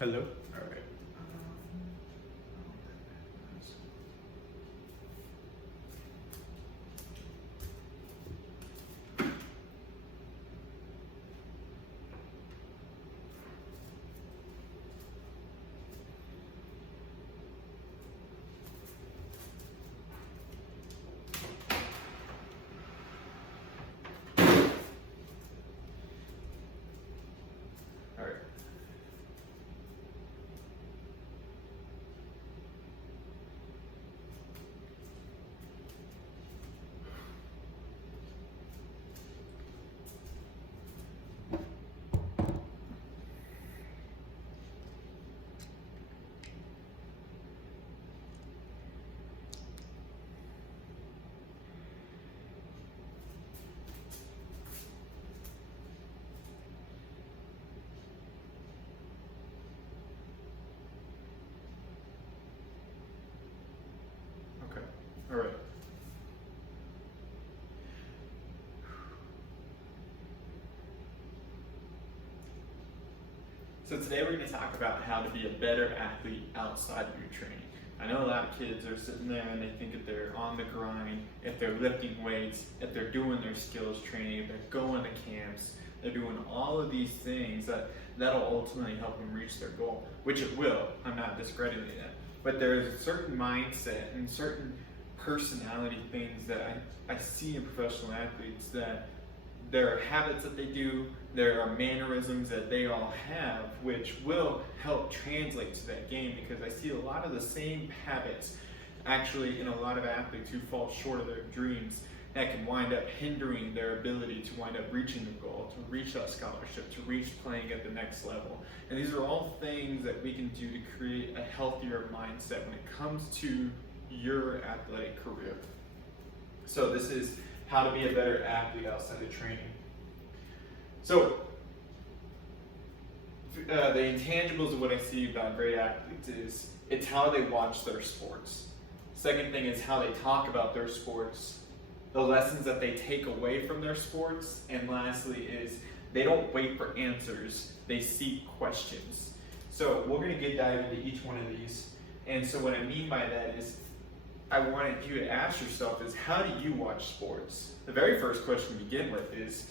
Hello? All right. All right. Okay. All right. So today we're going to talk about how to be a better athlete outside of your training. I know a lot of kids are sitting there and they think if they're on the grind, if they're lifting weights, if they're doing their skills training, if they're going to camps, they're doing all of these things that'll ultimately help them reach their goal, which it will. I'm not discrediting that. But there's a certain mindset and certain personality things that I see in professional athletes, that there are habits that they do, there are mannerisms that they all have, which will help translate to that game, because I see a lot of the same habits actually in a lot of athletes who fall short of their dreams, that can wind up hindering their ability to wind up reaching the goal, to reach that scholarship, to reach playing at the next level. And these are all things that we can do to create a healthier mindset when it comes to your athletic career. So this is how to be a better athlete outside of training. So the intangibles of what I see about great athletes is it's how they watch their sports. Second thing is how they talk about their sports, the lessons that they take away from their sports, and lastly is they don't wait for answers, they seek questions. So we're going to dive into each one of these. And so what I mean by that is I wanted you to ask yourself is, how do you watch sports? The very first question to begin with is,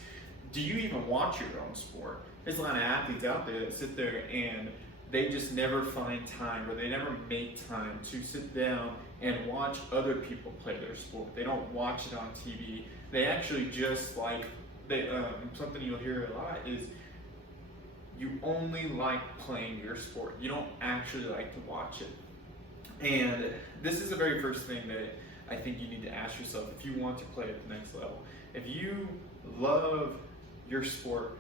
do you even watch your own sport? There's a lot of athletes out there that sit there and they just never find time, or they never make time to sit down and watch other people play their sport. They don't watch it on TV. They actually just like, something you'll hear a lot is, you only like playing your sport. You don't actually like to watch it. And this is the very first thing that I think you need to ask yourself if you want to play at the next level. If you love your sport,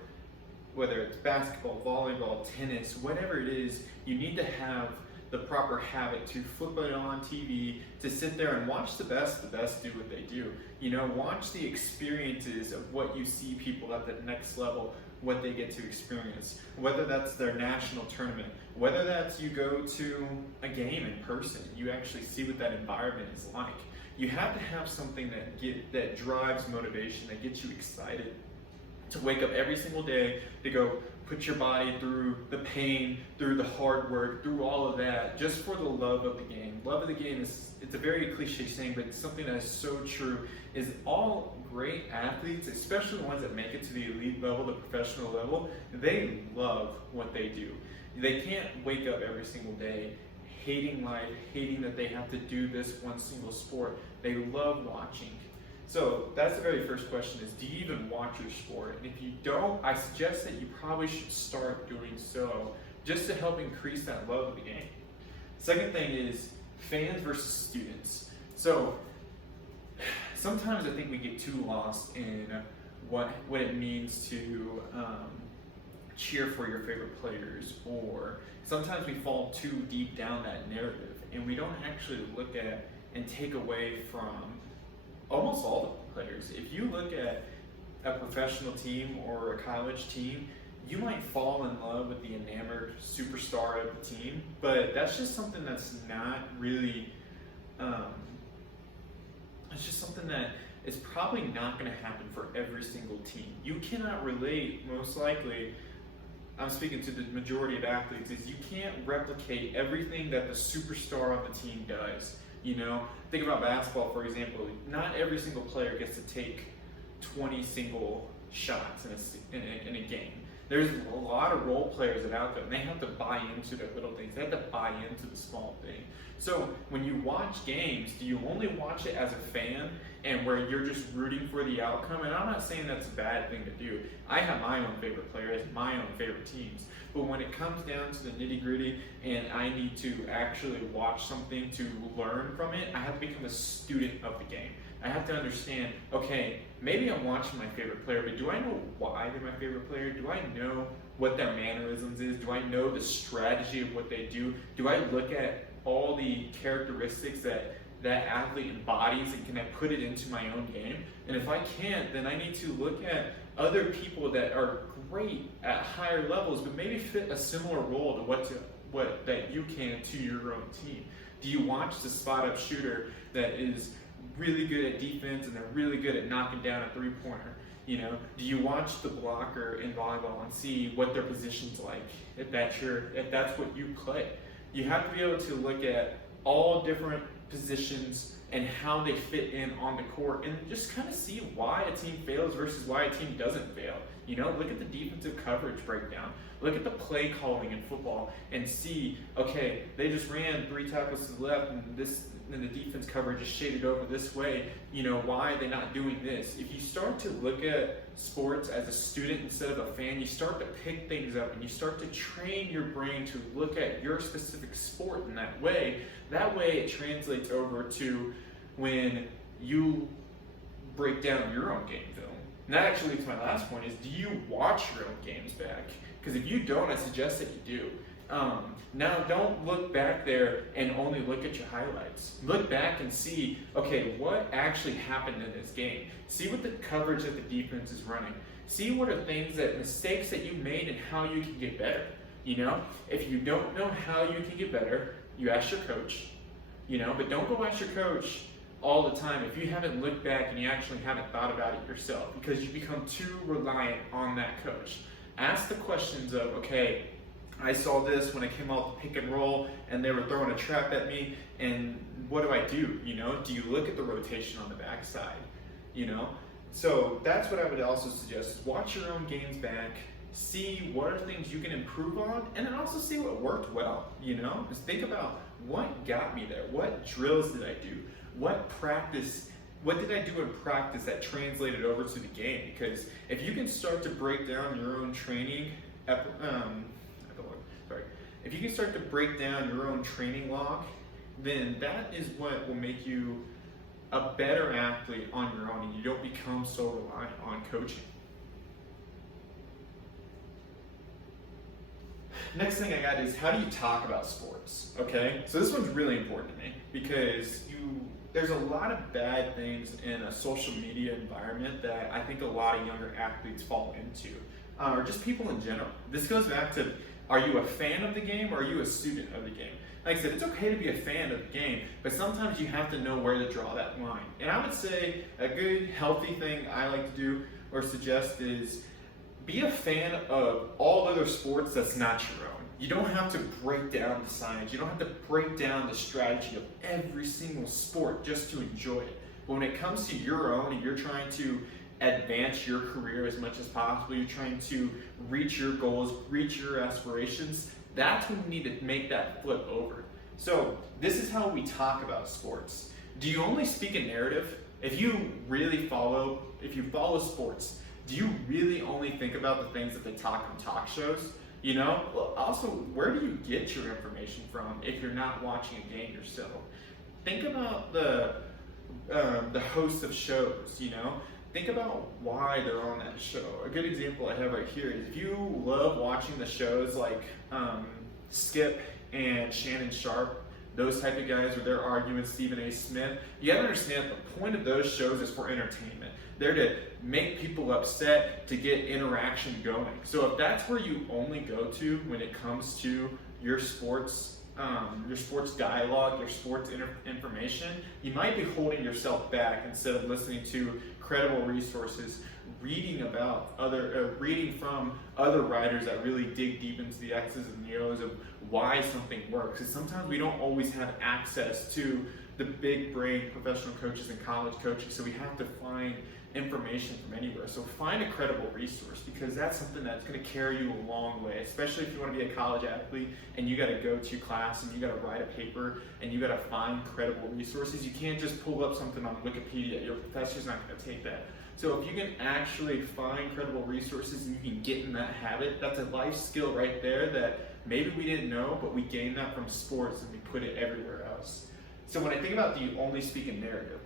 whether it's basketball, volleyball, tennis, whatever it is, you need to have the proper habit to flip it on TV, to sit there and watch the best do what they do. You know, watch the experiences of what you see people at the next level, what they get to experience, whether that's their national tournament, whether that's you go to a game in person, you actually see what that environment is like. You have to have something that drives motivation, that gets you excited to wake up every single day, to go put your body through the pain, through the hard work, through all of that, just for the love of the game. Love of the game it's a very cliche saying, but it's something that is so true, is all great athletes, especially the ones that make it to the elite level, the professional level, they love what they do. They can't wake up every single day hating life, hating that they have to do this one single sport. They love watching. So that's the very first question is, do you even watch your sport? And if you don't, I suggest that you probably should start doing so, just to help increase that love of the game. Second thing is fans versus students. So sometimes I think we get too lost in what it means to cheer for your favorite players, or sometimes we fall too deep down that narrative and we don't actually look at and take away from almost all the players. If you look at a professional team or a college team, you might fall in love with the enamored superstar of the team, but that's just something that's not really, it's just something that is probably not going to happen for every single team. You cannot relate, most likely, I'm speaking to the majority of athletes, is you can't replicate everything that the superstar on the team does. You know, think about basketball, for example. Not every single player gets to take 20 single shots in a game. There's a lot of role players that are out there, and they have to buy into the little things. They have to buy into the small thing. So when you watch games, do you only watch it as a fan and where you're just rooting for the outcome? And I'm not saying that's a bad thing to do. I have my own favorite players, my own favorite teams. But when it comes down to the nitty gritty and I need to actually watch something to learn from it, I have to become a student of the game. I have to understand, okay, maybe I'm watching my favorite player, but do I know why they're my favorite player? Do I know what their mannerisms is? Do I know the strategy of what they do? Do I look at all the characteristics that that athlete embodies, and can I put it into my own game? And if I can't, then I need to look at other people that are great at higher levels, but maybe fit a similar role to what that you can to your own team. Do you watch the spot-up shooter that is really good at defense and they're really good at knocking down a three-pointer? You know, do you watch the blocker in volleyball and see what their position's like if that's what you play? You have to be able to look at all different positions and how they fit in on the court and just kind of see why a team fails versus why a team doesn't fail. You know, look at the defensive coverage breakdown. Look at the play calling in football and see, okay, they just ran 3 tackles to the left and the defense coverage is shaded over this way. You know, why are they not doing this? If you start to look at sports as a student instead of a fan, you start to pick things up and you start to train your brain to look at your specific sport in that way. That way it translates over to when you break down your own game film. And that actually leads to my last point is, do you watch your own games back? Because if you don't, I suggest that you do. Now, don't look back there and only look at your highlights. Look back and see, okay, what actually happened in this game? See what the coverage that the defense is running. See what are mistakes that you made and how you can get better. You know, if you don't know how you can get better, you ask your coach. You know, but don't go ask your coach all the time if you haven't looked back and you actually haven't thought about it yourself, because you become too reliant on that coach. Ask the questions of, okay, I saw this when I came out the pick and roll and they were throwing a trap at me, and what do I do? You know, do you look at the rotation on the backside? You know, so that's what I would also suggest is watch your own games back, see what are things you can improve on, and then also see what worked well. You know, just think about what got me there, what drills did I do, what did I do in practice that translated over to the game? Because if you can start to break down your own training, if you can start to break down your own training log, then that is what will make you a better athlete on your own, and you don't become so reliant on coaching. Next thing I got is, how do you talk about sports? Okay, so this one's really important to me because there's a lot of bad things in a social media environment that I think a lot of younger athletes fall into, or just people in general. This goes back to, are you a fan of the game or are you a student of the game? Like I said, it's okay to be a fan of the game, but sometimes you have to know where to draw that line. And I would say a good, healthy thing I like to do or suggest is be a fan of all other sports that's not your own. You don't have to break down the science. You don't have to break down the strategy of every single sport just to enjoy it. But when it comes to your own and you're trying to advance your career as much as possible, you're trying to reach your goals, reach your aspirations, that's when you need to make that flip over. So this is how we talk about sports. Do you only speak a narrative? If you follow sports, do you really only think about the things that they talk on talk shows? You know, well, also, where do you get your information from if you're not watching a game yourself? Think about the hosts of shows, you know? Think about why they're on that show. A good example I have right here is, if you love watching the shows like Skip and Shannon Sharp, those type of guys where they're arguing Stephen A. Smith, you gotta understand the point of those shows is for entertainment. They're to make people upset, to get interaction going. So if that's where you only go to when it comes to your sports dialogue, your sports information, you might be holding yourself back instead of listening to credible resources, reading from other writers that really dig deep into the X's and O's of why something works. Because sometimes we don't always have access to the big brain professional coaches and college coaches, so we have to find information from anywhere. So find a credible resource, because that's something that's going to carry you a long way, especially if you want to be a college athlete and you got to go to class and you got to write a paper and you got to find credible resources. You can't just pull up something on Wikipedia. Your professor's not going to take that. So if you can actually find credible resources and you can get in that habit, that's a life skill right there that maybe we didn't know, but we gained that from sports and we put it everywhere else. So when I think about the only speaking narrative,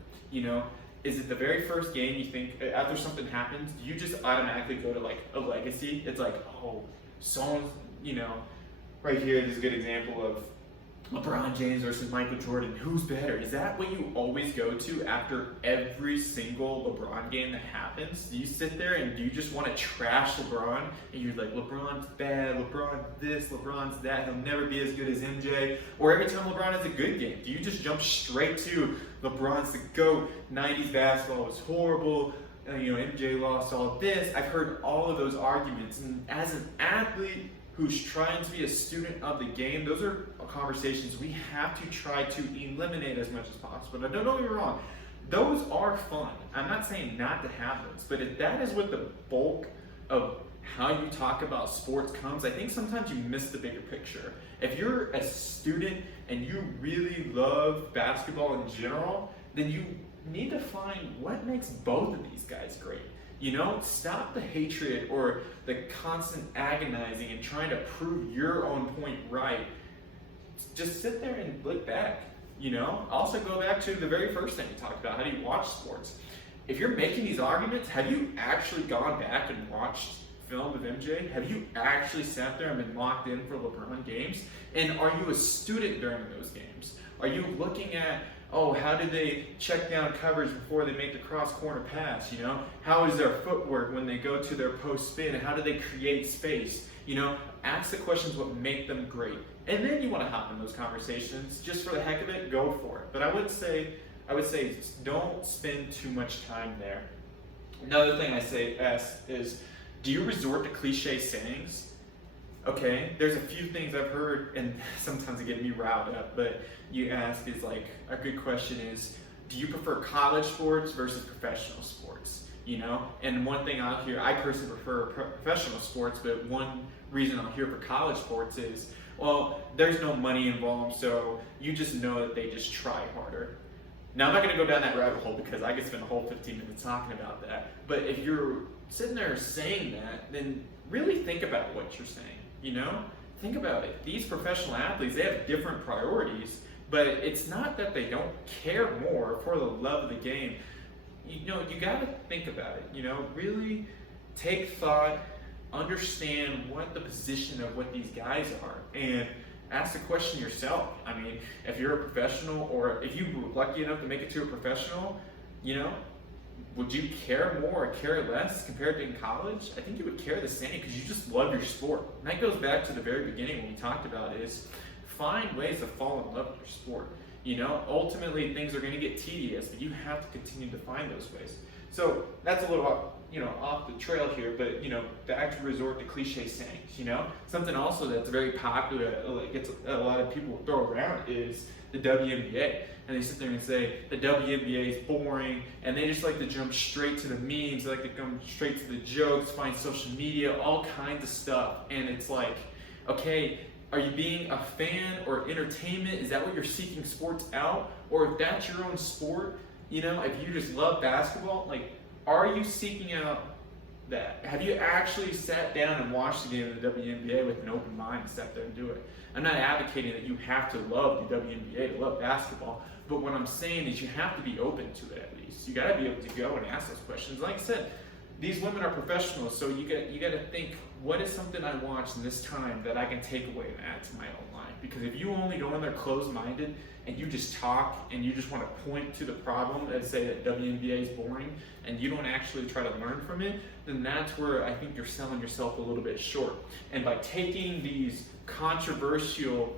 is it the very first game you think, after something happens, do you just automatically go to like a legacy? It's like, oh, someone's, right here, this is a good example of LeBron James versus Michael Jordan. Who's better? Is that what you always go to after every single LeBron game that happens? Do you sit there and do you just want to trash LeBron? And you're like, LeBron's bad, LeBron's this, LeBron's that, he'll never be as good as MJ. Or every time LeBron has a good game, do you just jump straight to LeBron's the GOAT, 90s basketball was horrible, MJ lost all this? I've heard all of those arguments. And as an athlete who's trying to be a student of the game, those are conversations we have to try to eliminate as much as possible. Now, don't get me wrong, those are fun. I'm not saying not to have those, but if that is what the bulk of how you talk about sports comes, I think sometimes you miss the bigger picture. If you're a student and you really love basketball in general, then you need to find what makes both of these guys great. Stop the hatred or the constant agonizing and trying to prove your own point right. Just sit there and look back. Also go back to the very first thing we talked about. How do you watch sports? If you're making these arguments, have you actually gone back and watched film of MJ? Have you actually sat there and been locked in for LeBron games? And are you a student during those games? Are you looking at, how did they check down coverage before they make the cross corner pass? How is their footwork when they go to their post spin? How do they create space? Ask the questions what make them great. And then you want to hop in those conversations just for the heck of it, go for it. But I would say don't spend too much time there. Another thing I ask is, do you resort to cliche sayings? Okay, there's a few things I've heard, and sometimes they get me riled up, but you ask is like, a good question is, do you prefer college sports versus professional sports? And one thing I'll hear, I personally prefer professional sports, but one reason I'll hear for college sports is, well, there's no money involved, so you just know that they just try harder. Now, I'm not going to go down that rabbit hole because I could spend a whole 15 minutes talking about that, but if you're sitting there saying that, then really think about what you're saying. Think about it. These professional athletes, they have different priorities, but it's not that they don't care more for the love of the game. You got to think about it. Really take thought, understand what the position of what these guys are, and ask the question yourself. I mean, if you're a professional, or if you were lucky enough to make it to a professional, would you care more or care less compared to in college? I think you would care the same because you just love your sport. And that goes back to the very beginning when we talked about is find ways to fall in love with your sport. Ultimately things are going to get tedious, but you have to continue to find those ways. So that's a little off the trail here, but back to resort to cliche sayings. Something also that's very popular, like it's a lot of people throw around, is the WNBA. And they sit there and say the WNBA is boring, and they just like to jump straight to the memes, they like to come straight to the jokes, find social media, all kinds of stuff. And it's like, okay, are you being a fan or entertainment? Is that what you're seeking sports out? Or if that's your own sport, if you just love basketball, like, are you seeking out that? Have you actually sat down and watched the game of the WNBA with an open mind and sat there and do it? I'm not advocating that you have to love the WNBA to love basketball, but what I'm saying is you have to be open to it at least. You got to be able to go and ask those questions. Like I said, these women are professionals, so you got to think, what is something I watched in this time that I can take away and add to my own life? Because if you only go in there closed-minded and you just talk and you just want to point to the problem and say that WNBA is boring and you don't actually try to learn from it, then that's where I think you're selling yourself a little bit short. And by taking these controversial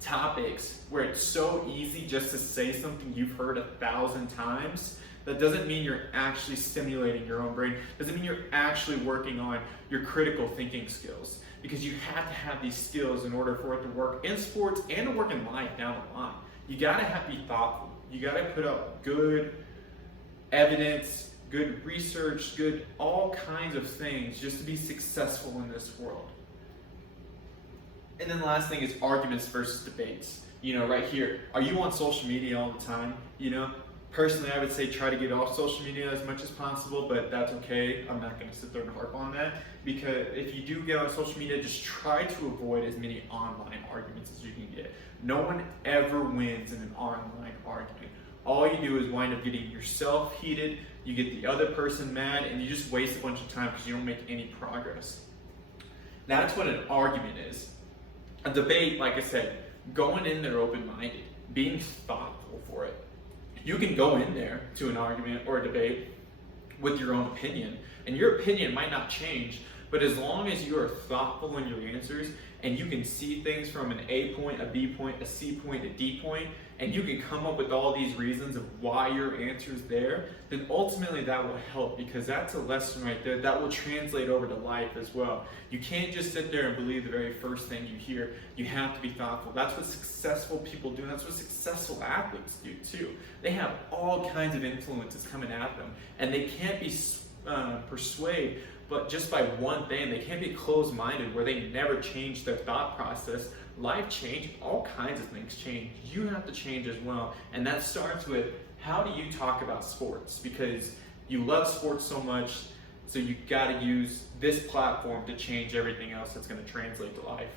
topics where it's so easy just to say something you've heard 1,000 times, That doesn't mean you're actually stimulating your own brain. Doesn't mean you're actually working on your critical thinking skills, because you have to have these skills in order for it to work in sports and to work in life down the line. You gotta be thoughtful. You gotta put up good evidence, good research, good all kinds of things just to be successful in this world. And then the last thing is arguments versus debates. Right here, are you on social media all the time? Personally, I would say try to get off social media as much as possible, but that's okay. I'm not gonna sit there and harp on that, because if you do get on social media, just try to avoid as many online arguments as you can get. No one ever wins in an online argument. All you do is wind up getting yourself heated, you get the other person mad, and you just waste a bunch of time because you don't make any progress. That's what an argument is. A debate, like I said, going in there open-minded, being thoughtful for it. You can go in there to an argument or a debate with your own opinion, and your opinion might not change, but as long as you are thoughtful in your answers and you can see things from an A point, a B point, a C point, a D point, and you can come up with all these reasons of why your answer is there, then ultimately that will help, because that's a lesson right there that will translate over to life as well. You can't just sit there and believe the very first thing you hear. You have to be thoughtful. That's what successful people do. That's what successful athletes do too. They have all kinds of influences coming at them, and they can't be persuaded but just by one thing. They can't be closed-minded where they never change their thought process. Life change, all kinds of things change. You have to change as well. And that starts with, how do you talk about sports? Because you love sports so much, so you gotta use this platform to change everything else that's gonna translate to life.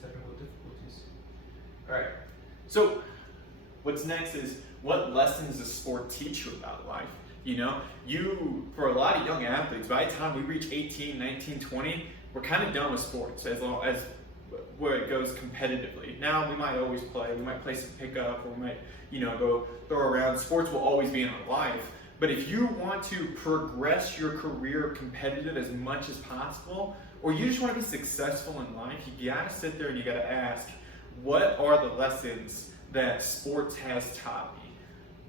Technical difficulties. All right. So what's next is, what lessons does sport teach you about life? For a lot of young athletes, by the time we reach 18, 19, 20, we're kind of done with sports as long as where it goes competitively. Now we might always play, we might play some pickup, or we might, go throw around. Sports will always be in our life. But if you want to progress your career competitive as much as possible, or you just want to be successful in life, you gotta sit there and you gotta ask, what are the lessons that sports has taught me?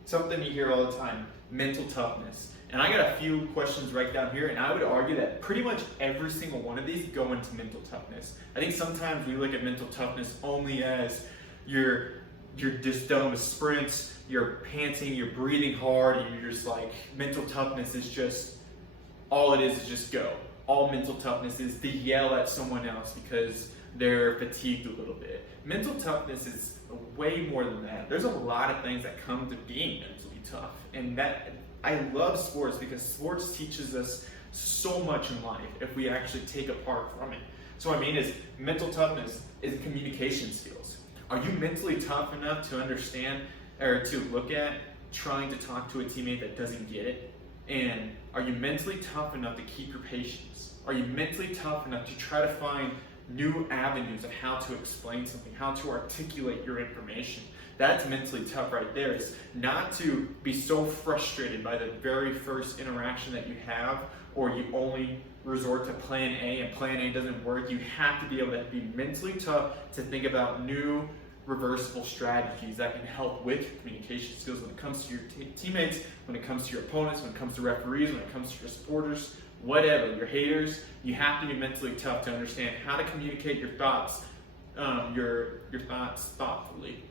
Something you hear all the time, mental toughness. And I got a few questions right down here, and I would argue that pretty much every single one of these go into mental toughness. I think sometimes we look at mental toughness only as you're just done with sprints, you're panting, you're breathing hard, and you're just like, mental toughness is just, all it is just go. All mental toughness is to yell at someone else because they're fatigued a little bit. Mental toughness is way more than that. There's a lot of things that come to being mentally tough, and that I love sports because sports teaches us so much in life if we actually take apart from it. So what I mean is, mental toughness is communication skills. Are you mentally tough enough to understand or to look at trying to talk to a teammate that doesn't get it? And are you mentally tough enough to keep your patience? Are you mentally tough enough to try to find new avenues of how to explain something, how to articulate your information? That's mentally tough right there. Is not to be so frustrated by the very first interaction that you have, or you only resort to plan A and plan A doesn't work. You have to be able to be mentally tough to think about new reversible strategies that can help with your communication skills when it comes to your teammates, when it comes to your opponents, when it comes to referees, when it comes to your supporters, whatever, your haters. You have to be mentally tough to understand how to communicate your thoughts, your thoughts thoughtfully.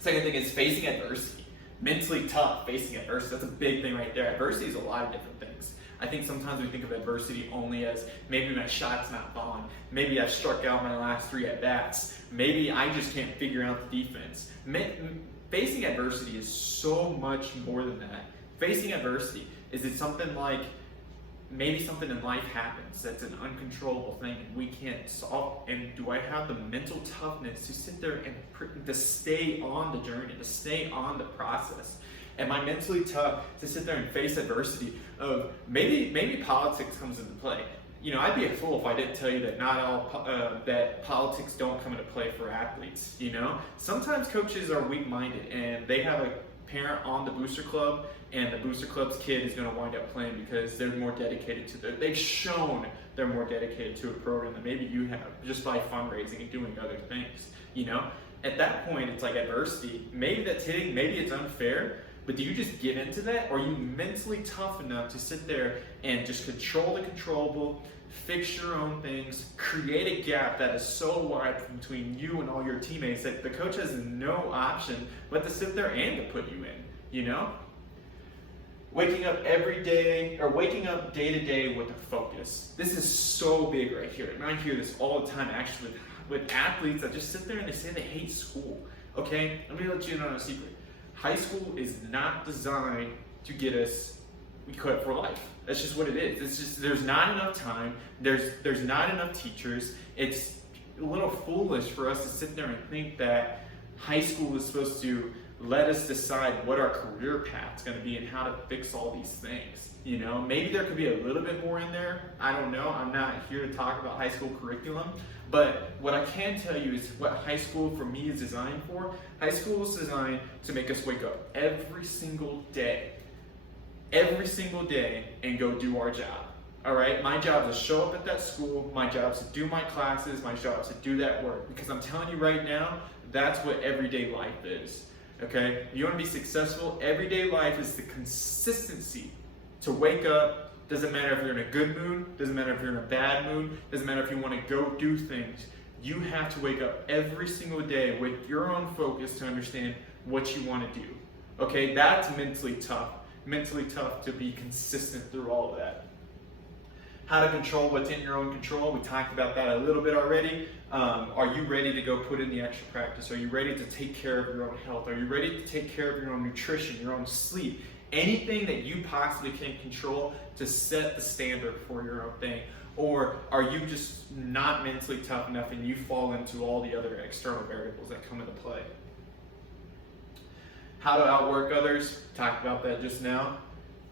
Second thing is facing adversity. Mentally tough, facing adversity. That's a big thing right there. Adversity is a lot of different things. I think sometimes we think of adversity only as, maybe my shot's not falling. Maybe I've struck out my last 3 at-bats. Maybe I just can't figure out the defense. Facing adversity is so much more than that. Facing adversity, is it something like, maybe something in life happens that's an uncontrollable thing and we can't solve, and do I have the mental toughness to sit there and to stay on the journey, to stay on the process? Am I mentally tough to sit there and face adversity of maybe politics comes into play? I'd be a fool if I didn't tell you that not all that politics don't come into play for athletes. Sometimes coaches are weak-minded and they have a parent on the booster club, and the booster club's kid is going to wind up playing because they're more dedicated to they've shown they're more dedicated to a program than maybe you have, just by fundraising and doing other things, you know? At that point, it's like adversity. Maybe that's hitting, maybe it's unfair, but do you just give into that? Or are you mentally tough enough to sit there and just control the controllable, fix your own things, create a gap that is so wide between you and all your teammates that the coach has no option but to sit there and to put you in, you know? Waking up every day, or waking up day to day with a focus. This is so big right here. And I hear this all the time actually with athletes that just sit there and they say they hate school. Okay, let me let you know a secret. High school is not designed to get us equipped for life. That's just what it is. It's just, there's not enough time. There's not enough teachers. It's a little foolish for us to sit there and think that high school is supposed to let us decide what our career path is going to be and how to fix all these things. You know, maybe there could be a little bit more in there. I don't know. I'm not here to talk about high school curriculum. But what I can tell you is what high school for me is designed for. High school is designed to make us wake up every single day, and go do our job. All right, my job is to show up at that school. My job is to do my classes. My job is to do that work. Because I'm telling you right now, that's what everyday life is. Okay, you want to be successful? Everyday life is the consistency to wake up. Doesn't matter if you're in a good mood, doesn't matter if you're in a bad mood, doesn't matter if you want to go do things. You have to wake up every single day with your own focus to understand what you want to do. Okay, that's mentally tough to be consistent through all of that. How to control what's in your own control. We talked about that a little bit already. Are you ready to go put in the extra practice? Are you ready to take care of your own health? Are you ready to take care of your own nutrition, your own sleep? Anything that you possibly can control to set the standard for your own thing? Or are you just not mentally tough enough and you fall into all the other external variables that come into play? How to outwork others, talked about that just now.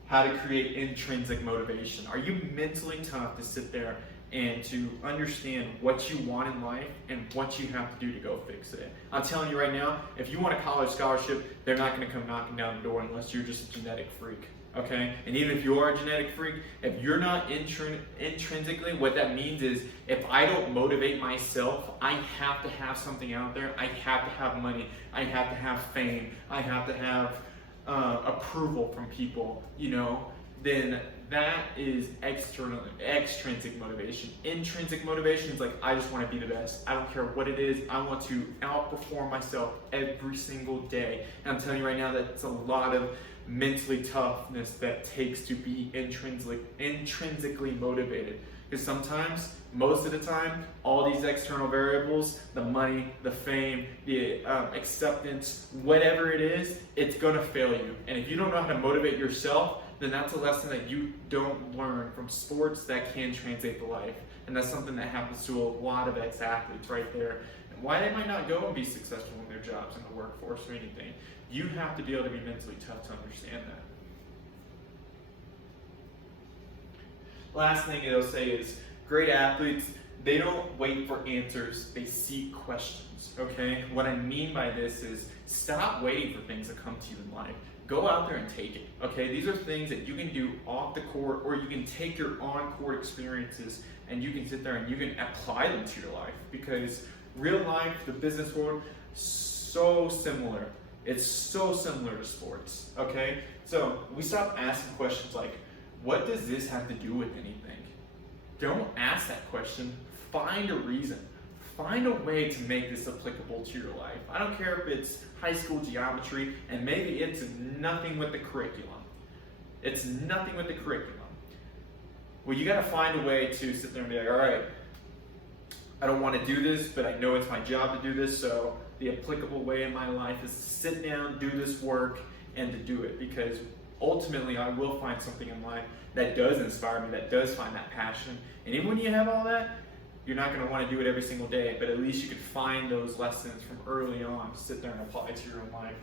How to create intrinsic motivation. Are you mentally tough to sit there and to understand what you want in life and what you have to do to go fix it? I'm telling you right now, if you want a college scholarship, they're not going to come knocking down the door unless you're just a genetic freak. Okay? And even if you are a genetic freak, if you're not intrinsically, what that means is if I don't motivate myself, I have to have something out there. I have to have money. I have to have fame. I have to have approval from people, you know, then that is extrinsic motivation. Intrinsic motivation is like, I just want to be the best. I don't care what it is. I want to outperform myself every single day. And I'm telling you right now that it's a lot of mentally toughness that takes to be intrinsically motivated. Because sometimes, most of the time, all these external variables, the money, the fame, the acceptance, whatever it is, it's gonna fail you. And if you don't know how to motivate yourself, then that's a lesson that you don't learn from sports that can translate to life. And that's something that happens to a lot of ex-athletes right there. And why they might not go and be successful in their jobs in the workforce or anything. You have to be able to be mentally tough to understand that. Last thing I'll say is, great athletes, they don't wait for answers, they seek questions, okay? What I mean by this is, stop waiting for things to come to you in life. Go out there and take it, okay? These are things that you can do off the court, or you can take your on-court experiences and you can sit there and you can apply them to your life, because real life, the business world, so similar. It's so similar to sports, okay? So we stop asking questions like, what does this have to do with anything? Don't ask that question. Find a reason. Find a way to make this applicable to your life. I don't care if it's high school geometry and maybe it's nothing with the curriculum. It's nothing with the curriculum. Well, you gotta find a way to sit there and be like, all right, I don't want to do this, but I know it's my job to do this, so the applicable way in my life is to sit down, do this work, and to do it, because ultimately I will find something in life that does inspire me, that does find that passion. And even when you have all that, you're not going to want to do it every single day, but at least you could find those lessons from early on, sit there and apply to your own life.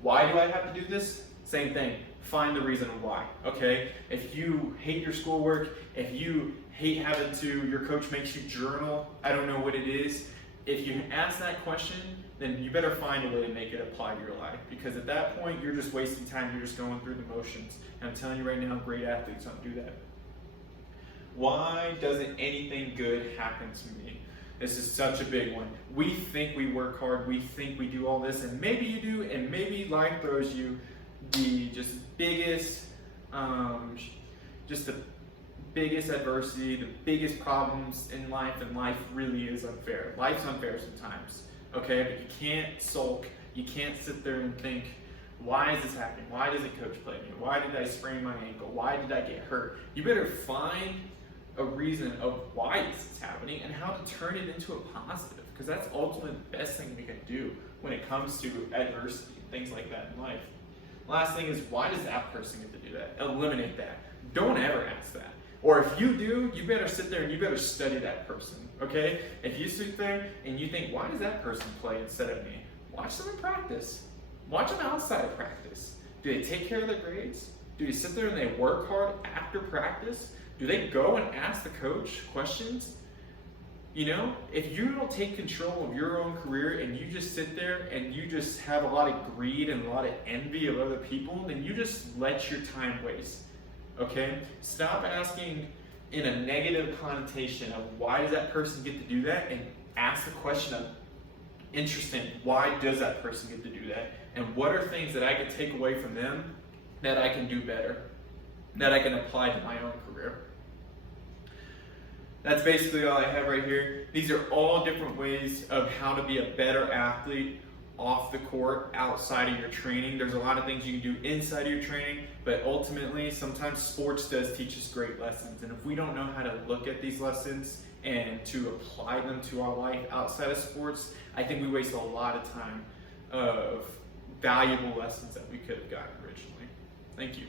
Why do I have to do this? Same thing. Find the reason why, okay? If you hate your schoolwork, if you hate having to, your coach makes you journal, I don't know what it is. if you ask that question, then you better find a way to make it apply to your life, because at that point you're just wasting time, you're just going through the motions. And I'm telling you right now, great athletes don't do that. Why doesn't anything good happen to me? This is such a big one. We think we work hard, we think we do all this, and maybe you do, and maybe life throws you the biggest adversity, the biggest problems in life, and life really is unfair. Life's unfair sometimes, okay? But you can't sulk, you can't sit there and think, why is this happening? Why doesn't coach play me? Why did I sprain my ankle? Why did I get hurt? You better find a reason of why this is happening and how to turn it into a positive, because that's ultimately the best thing we can do when it comes to adversity and things like that in life. Last thing is, why does that person get to do that? Eliminate that. Don't ever ask that. Or if you do, you better sit there and you better study that person, okay? If you sit there and you think, why does that person play instead of me? Watch them in practice. Watch them outside of practice. Do they take care of their grades? Do they sit there and they work hard after practice? Do they go and ask the coach questions? You know, if you don't take control of your own career and you just sit there and you just have a lot of greed and a lot of envy of other people, then you just let your time waste, okay? Stop asking in a negative connotation of why does that person get to do that, and ask the question of, interesting, why does that person get to do that? And what are things that I can take away from them that I can do better, that I can apply to my own career? That's basically all I have right here. These are all different ways of how to be a better athlete off the court, outside of your training. There's a lot of things you can do inside of your training, but ultimately, sometimes sports does teach us great lessons. And if we don't know how to look at these lessons and to apply them to our life outside of sports, I think we waste a lot of time of valuable lessons that we could have gotten originally. Thank you.